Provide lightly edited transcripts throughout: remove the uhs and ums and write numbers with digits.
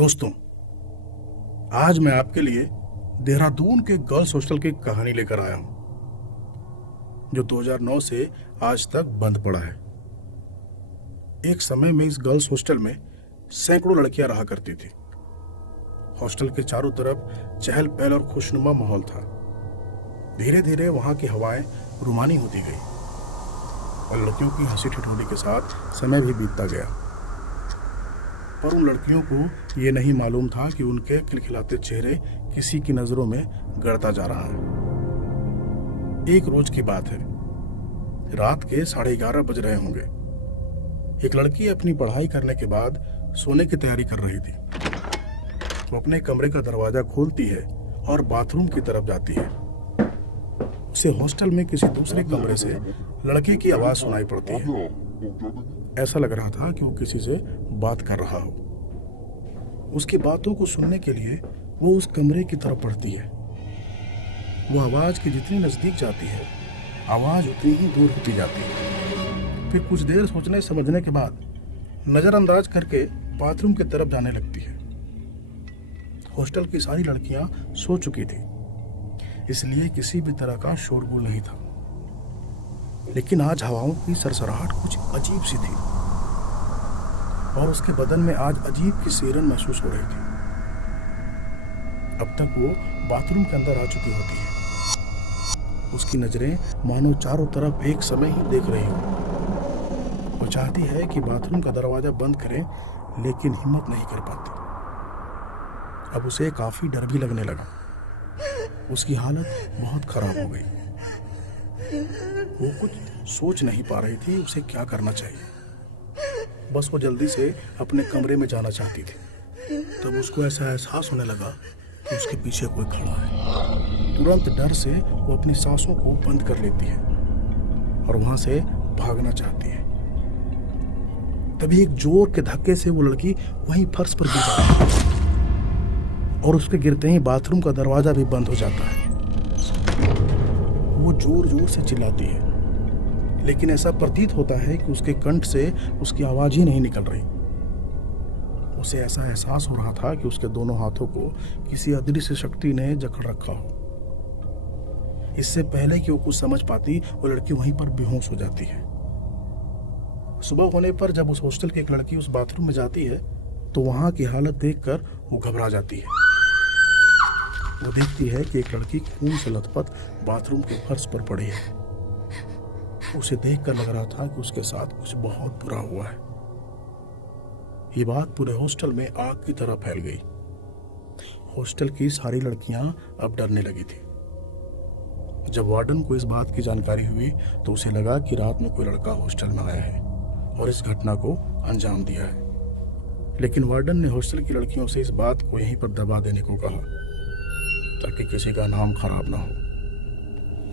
दोस्तों, आज मैं आपके लिए देहरादून के गर्ल्स हॉस्टल की कहानी लेकर आया हूं, जो 2009 से आज तक बंद पड़ा है। एक समय में इस गर्ल्स हॉस्टल में सैकड़ों लड़कियां रहा करती थी। हॉस्टल के चारों तरफ चहल पहल और खुशनुमा माहौल था। धीरे धीरे वहां की हवाएं रुमानी होती गई और लड़कियों की हंसी ठिठोली के साथ समय भी बीतता गया। पर उन लड़कियों को ये नहीं मालूम था कि उनके खिलखिलाते चेहरे किसी की नजरों में गड़ता जा रहा है। एक रोज की बात है, रात के 11:30 बज रहे होंगे। एक लड़की अपनी पढ़ाई करने के बाद सोने की तैयारी कर रही थी। वो अपने कमरे का दरवाजा खोलती है और बाथरूम की तरफ जाती है। उसे हॉस्टल में किसी दूसरे कमरे से लड़के की आवाज सुनाई पड़ती है। ऐसा लग रहा था कि वो किसी से बात कर रहा हो। उसकी बातों को सुनने के लिए वो उस कमरे की तरफ बढ़ती है। वो आवाज की जितनी नजदीक जाती है, आवाज उतनी ही दूर होती जाती है। फिर कुछ देर सोचने समझने के बाद नजरअंदाज करके बाथरूम की तरफ जाने लगती है। हॉस्टल की सारी लड़कियां सो चुकी थी, इसलिए किसी भी तरह का शोरगुल नहीं था। लेकिन आज हवाओं की सरसराहट कुछ अजीब सी थी और उसके बदन में आज अजीब की सिहरन महसूस हो रही थी। अब तक वो बाथरूम के अंदर आ चुकी होती है। उसकी नजरें मानो चारों तरफ एक समय ही देख रही हो। वो चाहती है कि बाथरूम का दरवाजा बंद करें, लेकिन हिम्मत नहीं कर पाती। अब उसे काफी डर भी लगने लगा। उसकी हालत बहुत खराब हो गई। वो कुछ सोच नहीं पा रही थी उसे क्या करना चाहिए। बस वो जल्दी से अपने कमरे में जाना चाहती थी। तब उसको ऐसा एहसास होने लगा कि उसके पीछे कोई खड़ा है। तुरंत डर से वो अपनी सांसों को बंद कर लेती है और वहां से भागना चाहती है। तभी एक जोर के धक्के से वो लड़की वहीं फर्श पर गिर जाती है और उसके गिरते ही बाथरूम का दरवाजा भी बंद हो जाता है। वो जोर जोर से चिल्लाती है, लेकिन ऐसा प्रतीत होता है कि उसके कंठ से उसकी आवाज ही नहीं निकल रही। उसे ऐसा एहसास हो रहा था कि उसके दोनों हाथों को किसी अदृश्य शक्ति ने जकड़ रखा हो। इससे पहले कि वो कुछ समझ पाती, वो लड़की वहीं पर बेहोश हो जाती है। सुबह होने पर जब उस हॉस्टल की एक लड़की उस बाथरूम में जाती है, तो वहां की हालत देखकर वो घबरा जाती है। वो देखती है कि एक लड़की खून से लथपथ बाथरूम के फर्श पर पड़ी है। उसे देखकर लग रहा था कि उसके साथ कुछ बहुत बुरा हुआ है। ये बात पूरे हॉस्टल में आग की तरह फैल गई। हॉस्टल की सारी लड़कियां अब डरने लगी थी। जब वार्डन को इस बात की जानकारी हुई, तो उसे लगा कि रात में कोई लड़का हॉस्टल में आया है और इस घटना को अंजाम दिया है। लेकिन वार्डन ने हॉस्टल की लड़कियों से इस बात को यहीं पर दबा देने को कहा, ताकि किसी का नाम खराब ना हो,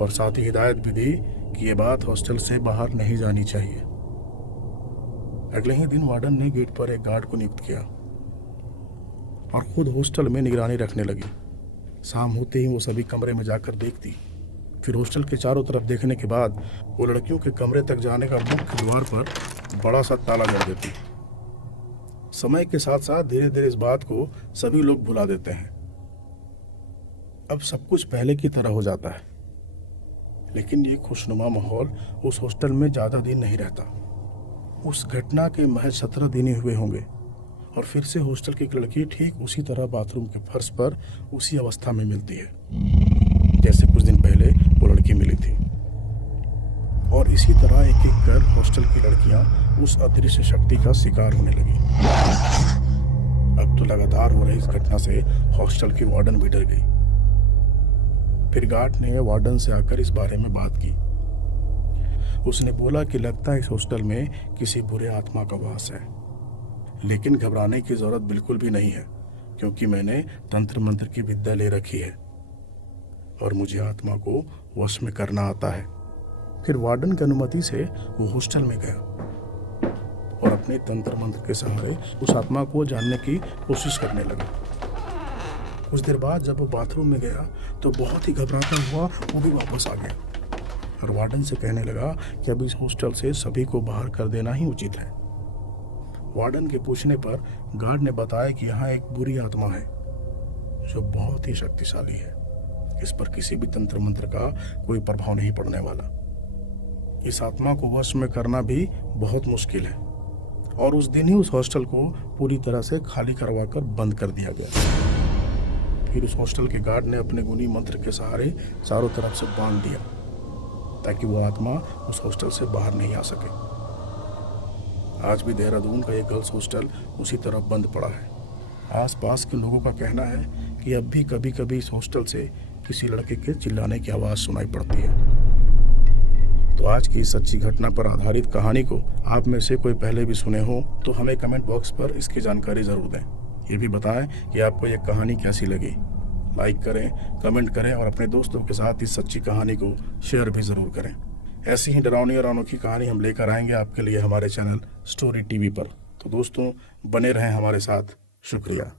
और साथ ही हिदायत भी दी कि ये बात हॉस्टल से बाहर नहीं जानी चाहिए। अगले ही दिन वार्डन ने गेट पर एक गार्ड को नियुक्त किया और खुद हॉस्टल में निगरानी रखने लगी। शाम होते ही वो सभी कमरे में जाकर देखती। फिर हॉस्टल के चारों तरफ देखने के बाद वो लड़कियों के कमरे तक जाने का मुख्य द्वार पर बड़ा सा ताला जड़ देती। समय के साथ साथ धीरे धीरे इस बात को सभी लोग भुला देते हैं। अब सब कुछ पहले की तरह हो जाता है। लेकिन ये खुशनुमा माहौल उस हॉस्टल में ज्यादा दिन नहीं रहता। उस घटना के महज 17 दिन ही हुए होंगे और फिर से हॉस्टल की एक लड़की ठीक उसी तरह बाथरूम के फर्श पर उसी अवस्था में मिलती है जैसे कुछ दिन पहले वो लड़की मिली थी। और इसी तरह एक एक कर हॉस्टल की लड़कियां उस अदृश्य शक्ति का शिकार होने लगी। अब तो लगातार हो रही इस घटना से हॉस्टल की वार्डन भी डर गई। फिर गार्ड ने वार्डन से आकर इस बारे में बात की। उसने बोला कि लगता है इस हॉस्टल में किसी बुरे आत्मा का वास है, लेकिन घबराने की जरूरत बिल्कुल भी नहीं है, क्योंकि मैंने तंत्र मंत्र की विद्या ले रखी है और मुझे आत्मा को वश में करना आता है। फिर वार्डन की अनुमति से वो हॉस्टल में गया और अपने तंत्र मंत्र के सहारे उस आत्मा को जानने की कोशिश करने लगा। कुछ देर बाद जब वो बाथरूम में गया, तो बहुत ही घबराता हुआ वो भी वापस आ गया और वार्डन से कहने लगा कि अब इस हॉस्टल से सभी को बाहर कर देना ही उचित है। वार्डन के पूछने पर गार्ड ने बताया कि यहाँ एक बुरी आत्मा है जो बहुत ही शक्तिशाली है। इस पर किसी भी तंत्र मंत्र का कोई प्रभाव नहीं पड़ने वाला। इस आत्मा को वश में करना भी बहुत मुश्किल है। और उस दिन ही उस हॉस्टल को पूरी तरह से खाली करवाकर बंद कर दिया गया। फिर उस हॉस्टल के गार्ड ने अपने गुनी मंत्र के सहारे चारों तरफ से बांध दिया ताकि वो आत्मा उस हॉस्टल से बाहर नहीं आ सके। आज भी देहरादून का ये गर्ल्स हॉस्टल उसी तरह बंद पड़ा है। आसपास के लोगों का कहना है कि अब भी कभी कभी इस हॉस्टल से किसी लड़के के चिल्लाने की आवाज़ सुनाई पड़ती है। तो आज की इस सच्ची घटना पर आधारित कहानी को आप में से कोई पहले भी सुने हो तो हमें कमेंट बॉक्स पर इसकी जानकारी ज़रूर दें। ये भी बताएं कि आपको ये कहानी कैसी लगी। लाइक करें, कमेंट करें और अपने दोस्तों के साथ इस सच्ची कहानी को शेयर भी ज़रूर करें। ऐसी ही डरावनी और अनोखी कहानी हम लेकर आएंगे आपके लिए हमारे चैनल स्टोरी टीवी पर। तो दोस्तों बने रहें हमारे साथ। शुक्रिया।